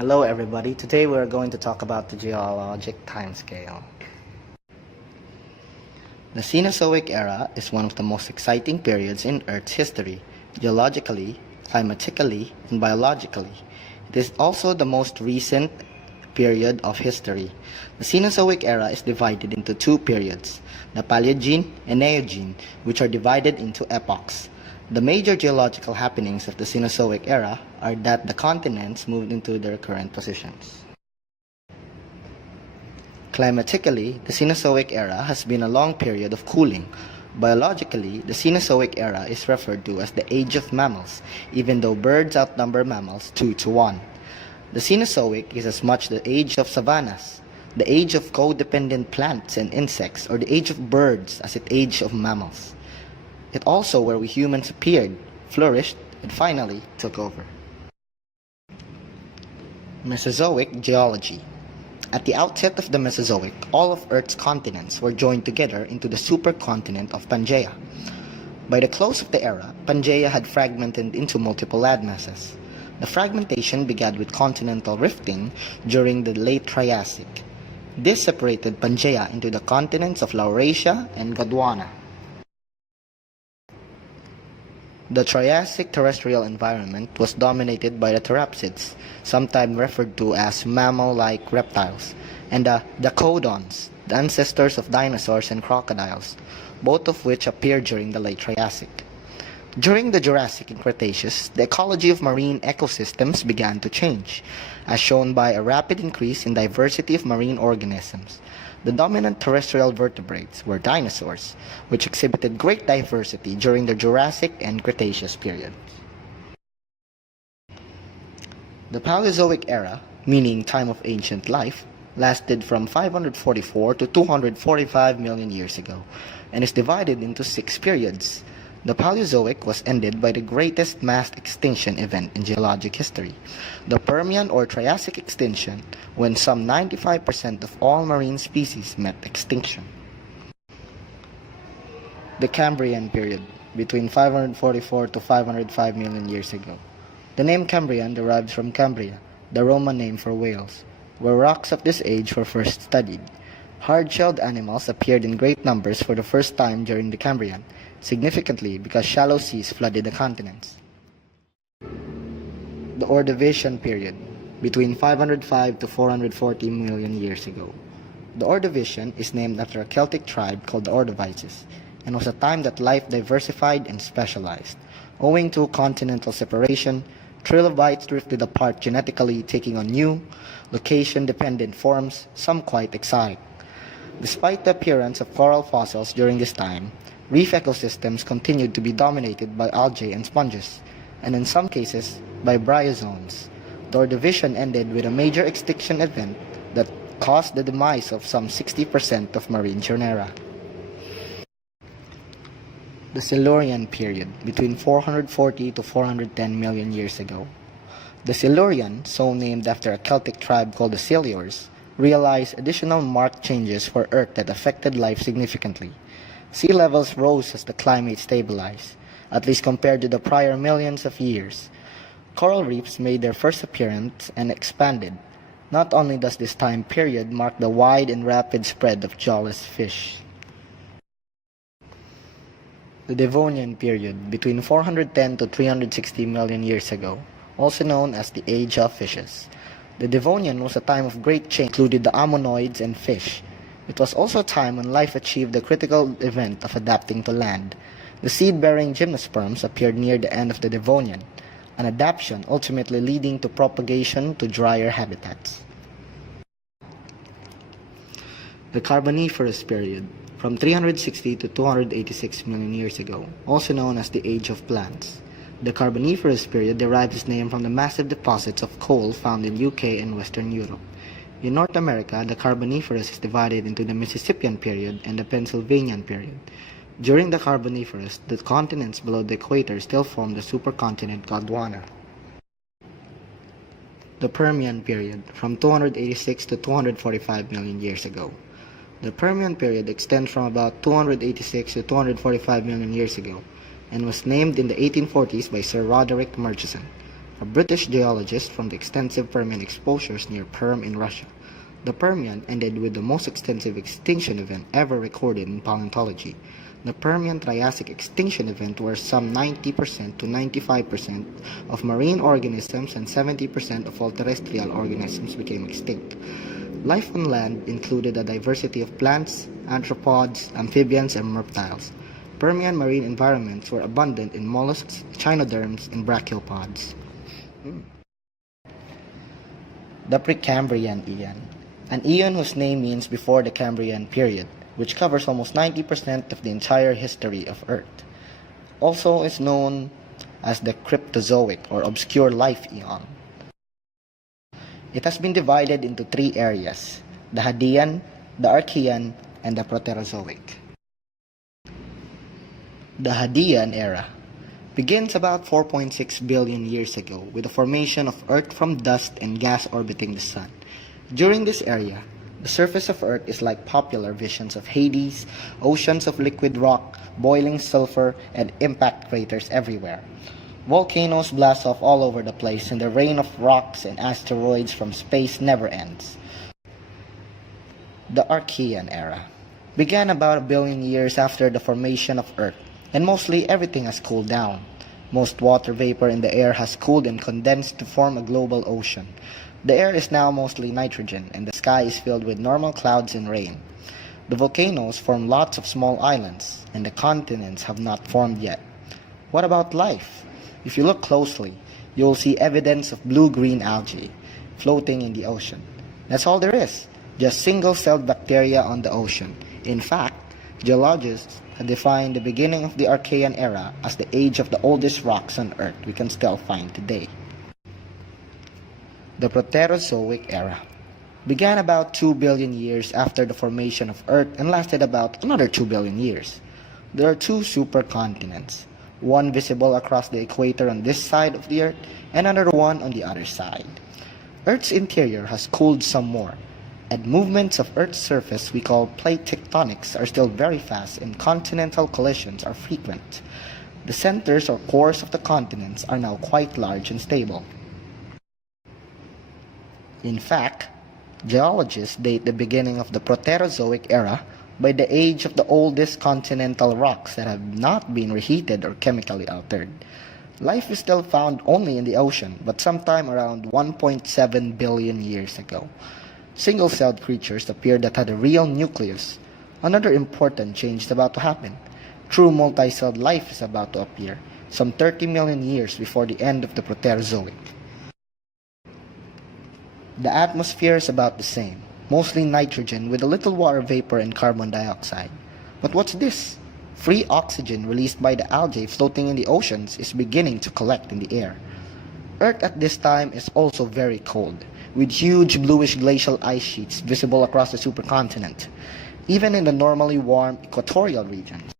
Hello everybody, today we're going to talk about the geologic timescale. The Cenozoic era is one of the most exciting periods in Earth's history, geologically, climatically, and biologically. It is also the most recent period of history. The Cenozoic era is divided into two periods, the Paleogene and Neogene, which are divided into epochs. The major geological happenings of the Cenozoic era are that the continents moved into their current positions. Climatically, the Cenozoic era has been a long period of cooling. Biologically, the Cenozoic era is referred to as the age of mammals, even though birds outnumber mammals 2-1. The Cenozoic is as much the age of savannas, the age of codependent plants and insects, or the age of birds as the age of mammals. It also where we humans appeared, flourished, and finally took over. Mesozoic geology. At the outset of the Mesozoic, all of Earth's continents were joined together into the supercontinent of Pangaea. By the close of the era, Pangaea had fragmented into multiple landmasses. The fragmentation began with continental rifting during the late Triassic. This separated Pangaea into the continents of Laurasia and Gondwana. The Triassic terrestrial environment was dominated by the therapsids, sometimes referred to as mammal-like reptiles, and the Diacodons, the ancestors of dinosaurs and crocodiles, both of which appeared during the late Triassic. During the Jurassic and Cretaceous, the ecology of marine ecosystems began to change, as shown by a rapid increase in diversity of marine organisms. The dominant terrestrial vertebrates were dinosaurs, which exhibited great diversity during the Jurassic and Cretaceous periods. The Paleozoic era, meaning time of ancient life, lasted from 544 to 245 million years ago, and is divided into 6 periods. The Paleozoic was ended by the greatest mass extinction event in geologic history, the Permian or Triassic extinction, when some 95% of all marine species met extinction. The Cambrian period, between 544 to 505 million years ago. The name Cambrian derives from Cambria, the Roman name for Wales, where rocks of this age were first studied. Hard-shelled animals appeared in great numbers for the first time during the Cambrian, significantly because shallow seas flooded the continents. The Ordovician period, between 505 to 440 million years ago. The Ordovician is named after a Celtic tribe called the Ordovices, and was a time that life diversified and specialized. Owing to continental separation, trilobites drifted apart genetically, taking on new, location-dependent forms, some quite exotic. Despite the appearance of coral fossils during this time, reef ecosystems continued to be dominated by algae and sponges, and in some cases by bryozoans. The Ordovician ended with a major extinction event that caused the demise of some 60% of marine genera. The Silurian period, between 440 to 410 million years ago. The Silurian, so named after a Celtic tribe called the Silures, realized additional marked changes for Earth that affected life significantly. Sea levels rose as the climate stabilized, at least compared to the prior millions of years. Coral reefs made their first appearance and expanded. Not only does this time period mark the wide and rapid spread of jawless fish. The Devonian period, between 410 to 360 million years ago, also known as the Age of Fishes. The Devonian was a time of great change, included the ammonoids and fish. It was also a time when life achieved the critical event of adapting to land. The seed-bearing gymnosperms appeared near the end of the Devonian, an adaptation ultimately leading to propagation to drier habitats. The Carboniferous period, from 360 to 286 million years ago, also known as the Age of Plants. The Carboniferous period derives its name from the massive deposits of coal found in UK and Western Europe. In North America, the Carboniferous is divided into the Mississippian period and the Pennsylvanian period. During the Carboniferous, the continents below the equator still formed the supercontinent Gondwana. The Permian period, from 286 to 245 million years ago. The Permian period extends from about 286 to 245 million years ago, and was named in the 1840s by Sir Roderick Murchison. a British geologist from the extensive Permian exposures near Perm in Russia. The Permian ended with the most extensive extinction event ever recorded in paleontology. The Permian-Triassic extinction event where some 90% to 95% of marine organisms and 70% of all terrestrial organisms became extinct. Life on land included a diversity of plants, arthropods, amphibians, and reptiles. Permian marine environments were abundant in mollusks, cyanoderms, and brachiopods. The Precambrian Eon, an eon whose name means before the Cambrian period, which covers almost 90% of the entire history of Earth. Also is known as the Cryptozoic or Obscure Life Eon. It has been divided into three areas: the Hadean, the Archean, and the Proterozoic. The Hadean era begins about 4.6 billion years ago with the formation of Earth from dust and gas orbiting the Sun. During this area, the surface of Earth is like popular visions of Hades, oceans of liquid rock, boiling sulfur, and impact craters everywhere. Volcanoes blast off all over the place, and the rain of rocks and asteroids from space never ends. The Archean era began about a billion years after the formation of Earth, and mostly everything has cooled down. Most water vapor in the air has cooled and condensed to form a global ocean. The air is now mostly nitrogen, and the sky is filled with normal clouds and rain. The volcanoes form lots of small islands, and the continents have not formed yet. What about life? If you look closely, you will see evidence of blue-green algae floating in the ocean. That's all there is, just single-celled bacteria on the ocean. In fact, geologists have defined the beginning of the Archean era as the age of the oldest rocks on Earth we can still find today. The Proterozoic era began about 2 billion years after the formation of Earth and lasted about another 2 billion years. There are two supercontinents, one visible across the equator on this side of the Earth and another one on the other side. Earth's interior has cooled some more, and movements of Earth's surface we call plate tectonics are still very fast and continental collisions are frequent. The centers or cores of the continents are now quite large and stable. In fact, geologists date the beginning of the Proterozoic era by the age of the oldest continental rocks that have not been reheated or chemically altered. Life is still found only in the ocean, but sometime around 1.7 billion years ago. Single-celled creatures appeared that had a real nucleus. Another important change is about to happen. True multi-celled life is about to appear, some 30 million years before the end of the Proterozoic. The atmosphere is about the same, mostly nitrogen with a little water vapor and carbon dioxide. But what's this? Free oxygen released by the algae floating in the oceans is beginning to collect in the air. Earth at this time is also very cold, with huge bluish glacial ice sheets visible across the supercontinent, even in the normally warm equatorial regions.